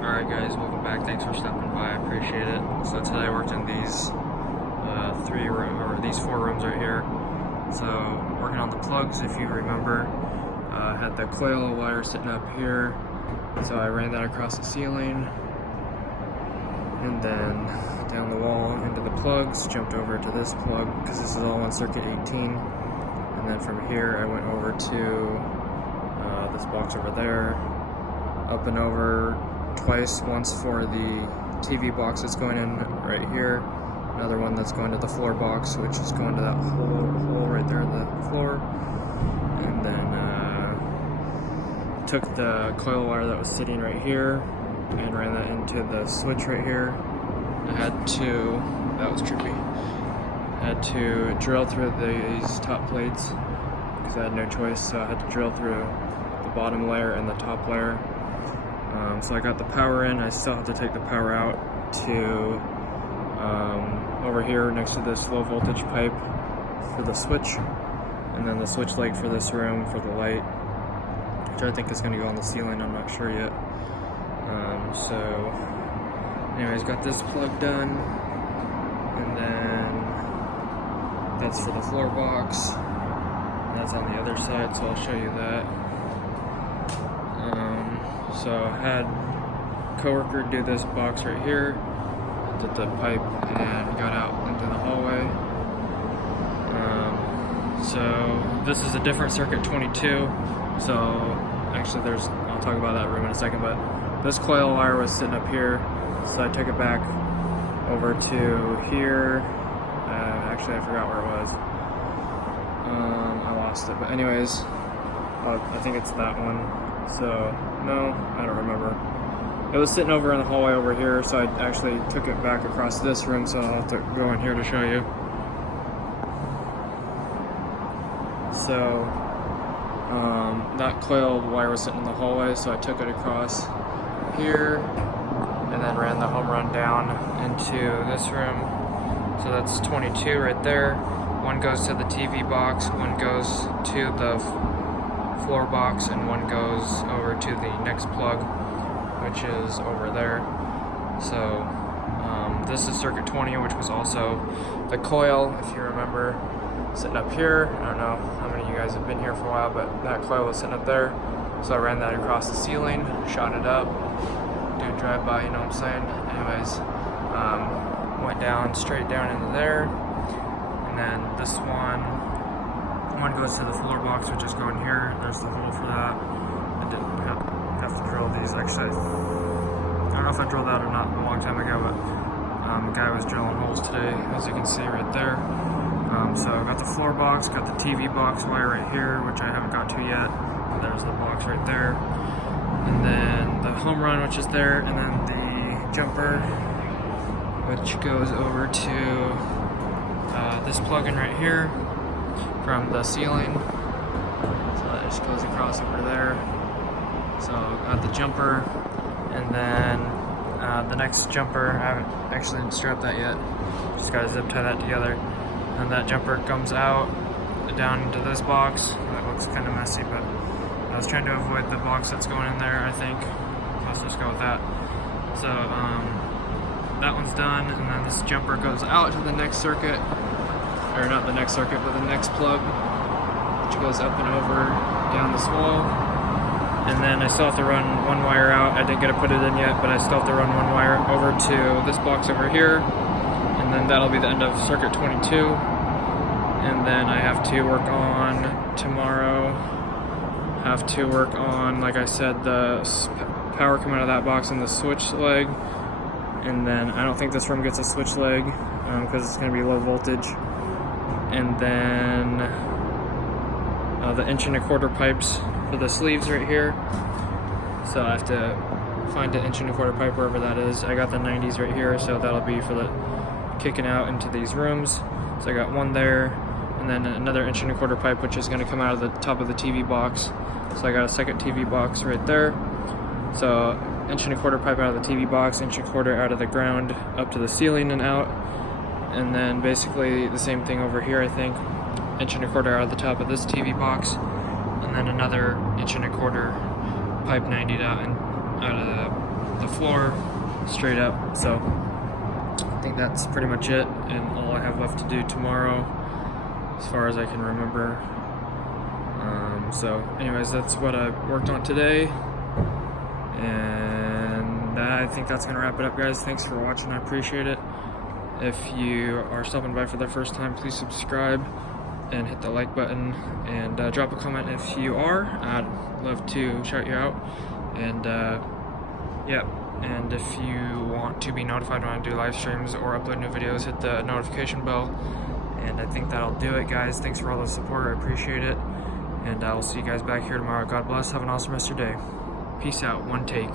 Alright guys, welcome back. Thanks for stopping by. I appreciate it. So today I worked in these these four rooms right here. So working on the plugs, if you remember, had the coil of wire sitting up here. So I ran that across the ceiling and then down the wall into the plugs, jumped over to this plug because this is all on circuit 18. And then from here I went over to this box over there, up and over twice, once for the TV box that's going in right here, another one that's going to the floor box, which is going to that hole right there in the floor, and then took the coil wire that was sitting right here and ran that into the switch right here. I had to, that was trippy, I had to drill through these top plates because I had no choice, so I had to drill through the bottom layer and the top layer. So I got the power in. I still have to take the power out to over here next to this low voltage pipe for the switch, and then the switch leg for this room for the light, which I think is going to go on the ceiling. I'm not sure yet. So anyways, got this plug done, and then that's for the floor box. That's on the other side, so I'll show you that. So I had a coworker do this box right here, did the pipe, and got out into the hallway. So this is a different circuit 22. So actually I'll talk about that room in a second, but this coil wire was sitting up here, so I took it back over to here. Actually I forgot where it was. I lost it, but anyways, I think it's that one. So, no, I don't remember. It was sitting over in the hallway over here, so I actually took it back across this room, so I'll have to go in here to show you. So, that coil wire was sitting in the hallway, so I took it across here, and then ran the home run down into this room. So that's 22 right there. One goes to the TV box, one goes to the floor box, and one goes over to the next plug, which is over there. So this is circuit 20, which was also the coil, if you remember, sitting up here. I don't know how many of you guys have been here for a while, but that coil was sitting up there. So I ran that across the ceiling, shot it up, do a drive-by, you know what I'm saying? Anyways, went down, straight down into there, and then this one goes to the floor box, which is going here. There's the hole for that. I didn't have to drill these. Actually, I don't know if I drilled that or not a long time ago, but the guy was drilling holes today, as you can see right there. So I got the floor box, got the TV box wire right here, which I haven't got to yet. There's the box right there. And then the home run, which is there, and then the jumper, which goes over to this plug-in right here from the ceiling. So that just goes across over there. So got the jumper, and then the next jumper, I haven't actually strapped that yet, just gotta zip tie that together, and that jumper comes out down into this box. That looks kind of messy, but I was trying to avoid the box that's going in there, I think. Let's just go with that. So that one's done, and then this jumper goes out to the next circuit, or not the next circuit, but the next plug, which goes up and over down this wall. And then I still have to run one wire out. I didn't get to put it in yet, but I still have to run one wire over to this box over here, and then that'll be the end of circuit 22. And then I have to work on tomorrow, like I said, the power coming out of that box and the switch leg. And then I don't think this room gets a switch leg because it's going to be low voltage. And then the 1¼ pipes for the sleeves right here. So I have to find an 1¼ pipe wherever that is. I got the 90s right here, so that'll be for the kicking out into these rooms. So I got one there, and then another 1¼ pipe, which is going to come out of the top of the TV box. So I got a second TV box right there. So 1¼ pipe out of the TV box, 1¼ out of the ground up to the ceiling and out. And then basically the same thing over here, I think. 1¼ out of the top of this TV box, and then another 1¼ pipe 90'd out and out of the floor straight up. So I think that's pretty much it, and all I have left to do tomorrow as far as I can remember. So anyways, that's what I worked on today, and I think that's gonna wrap it up, guys. Thanks for watching, I appreciate it. If you are stopping by for the first time, please subscribe and hit the like button, and drop a comment if you are. I'd love to shout you out. And yeah, and if you want to be notified when I do live streams or upload new videos, hit the notification bell. And I think that'll do it, guys. Thanks for all the support, I appreciate it. And I will see you guys back here tomorrow. God bless, have an awesome rest of your day. Peace out, one take.